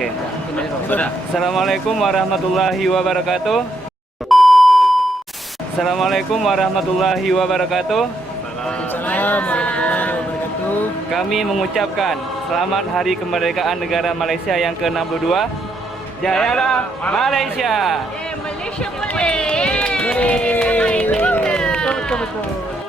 Okey. Assalamualaikum warahmatullahi wabarakatuh. Assalamualaikum warahmatullahi wabarakatuh. Waalaikumsalam warahmatullahi wabarakatuh. Kami mengucapkan selamat Hari Kemerdekaan Negara Malaysia yang ke-62. Jayalah Malaysia. Malaysia boleh. Betul betul.